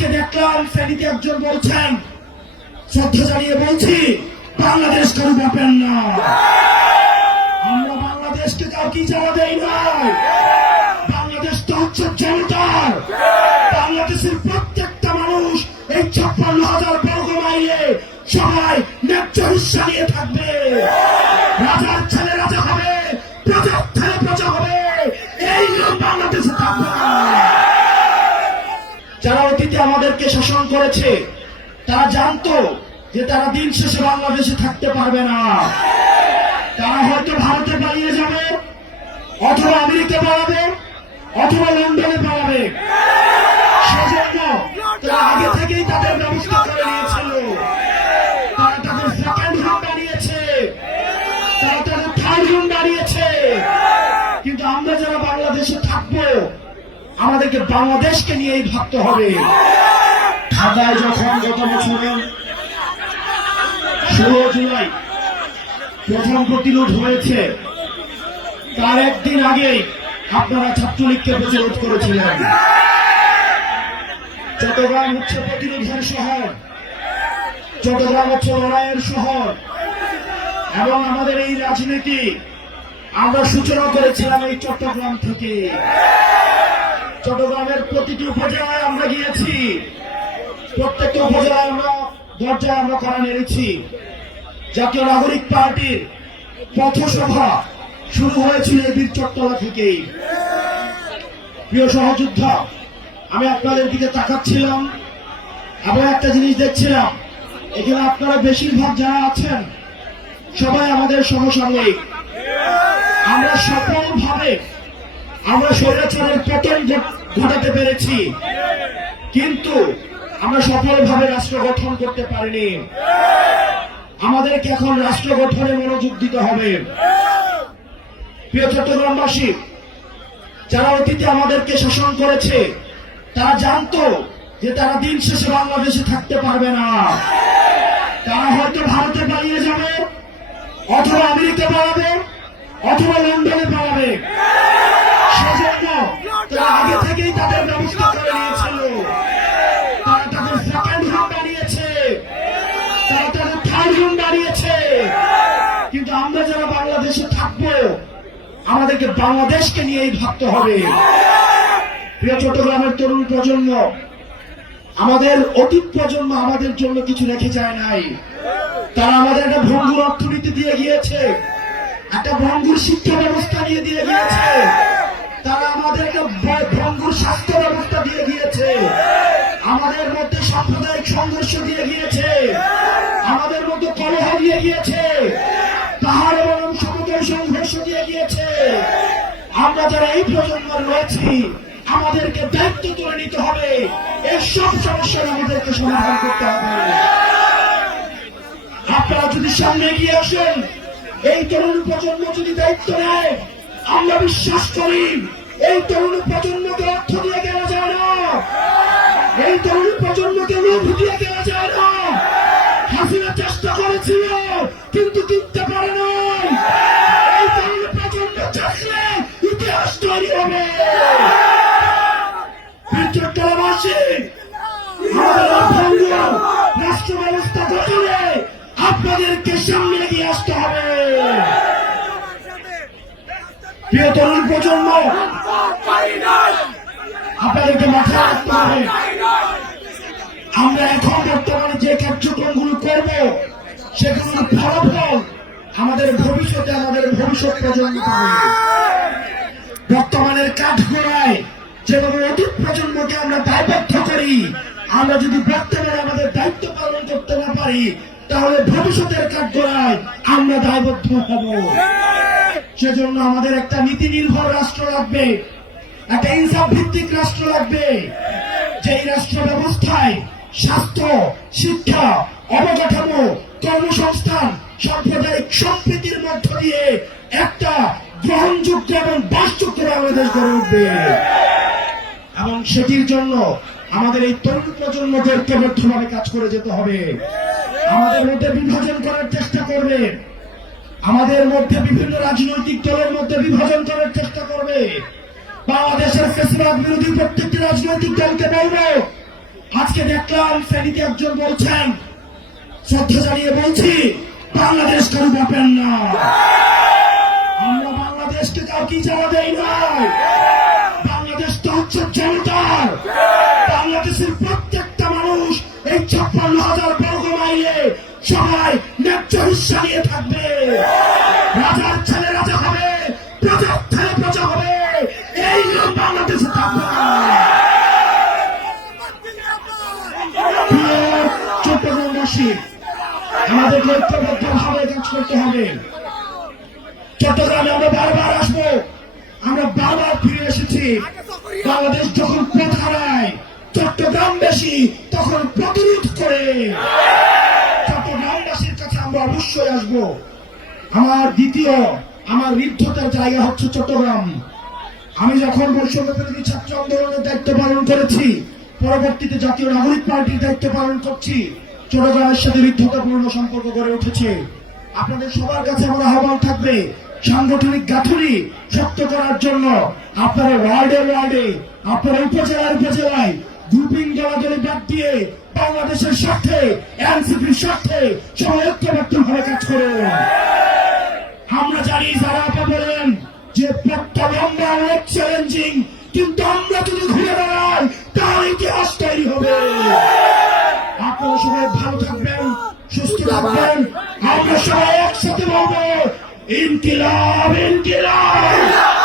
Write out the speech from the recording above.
আজকে দেখলাম শ্রেণীতে একজন বলছেন, শ্রদ্ধা জানিয়ে বলছি, বাংলাদেশ কারো ব্যাপার না। আমরা বাংলাদেশকে কাউকে যাওয়া দেই নাই। বাংলাদেশ তো হচ্ছে জনতার। বাংলাদেশের প্রত্যেকটা মানুষ এই 56,000 বর্গ মাইলে সবাই ন্যায্য হিস্সা নিয়ে থাকবে। রাজার ছেলে রাজা হবে, প্রজার ছেলে প্রজা হবে, এই নিয়ম বাংলাদেশে থাকবে। যারা অতীতে আমাদেরকে শাসন করেছে তারা জানতো যে তারা দিন শেষে বাংলাদেশে থাকতে পারবে না। তারা হয়তো ভারতে পালিয়ে যাবে, অথবা আমেরিকা পালাবে, অথবা লন্ডনে পালাবে। সেজন্য তারা আগে থেকেই তাদের ব্যবস্থা করে নিয়েছিল। তারা তাদের সেকেন্ড হোম বানিয়েছে, তারা তাদের থার্ড হোম বানিয়েছে। কিন্তু আমরা যারা বাংলাদেশে থাকবো, আমাদেরকে বাংলাদেশকে নিয়েই ভাবতে হবে। ঢাকায় যখন গত বছরে 16 জুলাই প্রথম প্রতিরোধ হয়েছে, তার একদিন আগেই আপনারা ছাত্রলীগকে প্রতিরোধ করেছিলেন। চট্টগ্রাম হচ্ছে প্রতিরোধের শহর, চট্টগ্রাম হচ্ছে লড়াইয়ের শহর, এবং আমাদের এই রাজনীতি আমরা সূচনা করেছিলাম এই চট্টগ্রাম থেকে। চট্টগ্রামের প্রতিটি উপজেলায় আমরা গিয়েছি, প্রত্যেকটা উপজেলায় আমরা দরজায় আমরা কড়া নেড়েছি। জাতীয় নাগরিক পার্টির পথসভা শুরু হয়েছিল এই বীরচট্টলা থেকেই। প্রিয় সহযোদ্ধা, আমি আপনাদের দিকে তাকাচ্ছিলাম এবং একটা জিনিস দেখছিলাম, এখানে আপনারা বেশিরভাগ যারা আছেন সবাই আমাদের সমসাময়িক। আমরা সফলভাবে আমরা স্বৈরাচারের পতন ঘটাতে পেরেছি, কিন্তু আমরা সফলভাবে রাষ্ট্র গঠন করতে পারিনি। আমাদেরকে এখন রাষ্ট্র গঠনে মনোযোগ দিতে হবে। প্রিয় চট্টগ্রামবাসী, যারা অতীতে আমাদেরকে শাসন করেছে তারা জানতো যে তারা দিন শেষে বাংলাদেশে থাকতে পারবে না। তারা হয়তো ভারতে পালিয়ে যাবে, অথবা আমেরিকা পালাবে, অথবা লন্ডনে পালাবে। সেজন্য তারা আগে থেকেই তাদের ব্যবস্থা করে নিয়েছিল। তারা তাদের সেকেন্ড হোম বানিয়েছে, তারা তাদের থার্ড হোম বানিয়েছে। কিন্তু আমরা যারা বাংলাদেশে থাকবো, আমাদেরকে বাংলাদেশকে নিয়েই ভাবতে হবে। প্রিয় চট্টগ্রামের তরুণ প্রজন্ম, আমাদের অতীত প্রজন্ম আমাদের জন্য কিছু রেখে যায় নাই। তারা আমাদের একটা ভঙ্গুর অর্থনীতি দিয়ে গিয়েছে, একটা ভঙ্গুর শিক্ষা ব্যবস্থা দিয়ে গিয়েছে, তারা আমাদের একটা ভঙ্গুর স্বাস্থ্য ব্যবস্থা দিয়ে গিয়েছে, আমাদের মধ্যে সাম্প্রদায়িক সংঘর্ষ দিয়ে গিয়েছে, আমাদের মধ্যে কলহ দিয়ে গিয়েছে, পাহাড় এবং সমতল সংঘর্ষ দিয়ে গিয়েছে। আমরা যারা এই প্রজন্মের রয়েছি, আমাদেরকে দায়িত্ব তুলে নিতে হবে। এই সব সমস্যার আমাদেরকে সমাধান করতে হবে। আপনারা যদি সামনে এগিয়ে আসেন, এই তরুণ প্রজন্ম যদি দায়িত্ব নেয়, আমরা বিশ্বাস করি এই তরুণ প্রজন্মকে অর্থ দিয়ে কেনা যায় না, এই তরুণ প্রজন্মকে লোভ দিয়ে কেনা যায় না। হাসিনা চেষ্টা করেছিল কিন্তু কিনতে পারে নাই। এই তরুণ প্রজন্ম চাষলে ইতিহাস তৈরি হবে। চট্টগ্রামবাসী, আমাদের রাষ্ট্র ব্যবস্থা গঠনে আপনাদেরকে সামনে এগিয়ে আসতে হবে। প্রিয় তরুণ প্রজন্ম, আপনাদেরকে মাথায় রাখতে হবে, আমরা এখন বর্তমানে যে কার্যক্রমগুলো করব সেগুলোর ফলাফল আমাদের ভবিষ্যতে আমাদের ভবিষ্যৎ প্রজন্ম পাবে। বর্তমানের কাঠগড়ায় যেভাবে অতীত প্রজন্মকে আমরা দায়বদ্ধ করি, আমরা যদি বর্তমানে আমাদের দায়িত্ব পালন করতে না পারি, তাহলে ভবিষ্যতের কাঠগড়ায় আমরা দায়বদ্ধ হব। সেজন্য আমাদের একটা নীতি নির্ভর রাষ্ট্র লাগবে, একটা ইনসাফ ভিত্তিক রাষ্ট্র লাগবে, যেই রাষ্ট্র ব্যবস্থায় স্বাস্থ্য, শিক্ষা, অবকাঠামো, কর্মসংস্থান, সাম্প্রদায়িক সম্প্রীতির মধ্য দিয়ে একটা গ্রহণযোগ্য এবং বাসযোগ্য বাংলাদেশ গড়ে উঠবে। এবং সেটির জন্য আমাদের এই তরুণ প্রজন্মকে ঐক্যবদ্ধভাবে কাজ করে যেতে হবে। আমাদের মধ্যে বিভাজন করার চেষ্টা করবে, আমাদের মধ্যে বিভিন্ন রাজনৈতিক দলের মধ্যে বিভাজন করার চেষ্টা করবে। বাংলাদেশের ফ্যাসিবাদ বিরোধী প্রত্যেকটি রাজনৈতিক দলকে বলবো, আজকে আজকে দেখলাম শ্রেণীতে একজন বলছেন, শ্রদ্ধা জানিয়ে বলছি, বাংলাদেশ কারো ব্যাপার না। আমরা বাংলাদেশকে কাউকে জানা দেই নাই। বাংলাদেশ তো হচ্ছে জনতার। বাংলাদেশের প্রত্যেকটা মানুষ এই 56,000 বর্গ মাইলে সবাই ন্যায্য হিস্সা নিয়ে থাকবে। রাজার ছেলে রাজা হবে, প্রজার ছেলে প্রজা হবে, এই নিয়ম বাংলাদেশে থাকবে। চট্টগ্রামবাসী, আমাদের ঐক্যবদ্ধভাবে কাজ করতে হবে। চট্টগ্রামে আমরা বারবার আসবো, আমরা বারবার ফিরে এসেছি। বাংলাদেশ যখন প্রথা নেয়, চট্টগ্রামবাসী তখন প্রতিরোধ করে। চট্টগ্রামবাসীর কাছে আমরা অবশ্যই আসবো। আমার ঋদ্ধতার জায়গা হচ্ছে চট্টগ্রাম। আমি যখন বৈষম্য বিরোধী ছাত্র আন্দোলনের দায়িত্ব পালন করেছি, পরবর্তীতে জাতীয় নাগরিক পার্টির দায়িত্ব পালন করছি, চট্টগ্রামের সাথে ঋদ্ধতাপূর্ণ সম্পর্ক গড়ে উঠেছে। আপনাদের সবার কাছে আমার আহ্বান থাকবে, সাংগঠনিক গাঁথুনি শক্ত করার জন্য আপনারা ওয়ার্ডে, আপনারা উপজেলায় গ্রুপিং দলাদলি বাদ দিয়ে বাংলাদেশের স্বার্থে, এনসিপির স্বার্থে সবাই ঐক্যবদ্ধভাবে কাজ করুন। আমরা জানি যারা আপা বলেন যে পথটা লম্বা অনেক চ্যালেঞ্জিং, কিন্তু আমরা যদি ঘুরে দাঁড়াই তার ইতিহাস তৈরি হবে। আপনারা সবাই ভালো থাকবেন, সুস্থ থাকবেন। আমরা সবাই একসাথে বলবো, ইনকিলাব ইনকিলাব।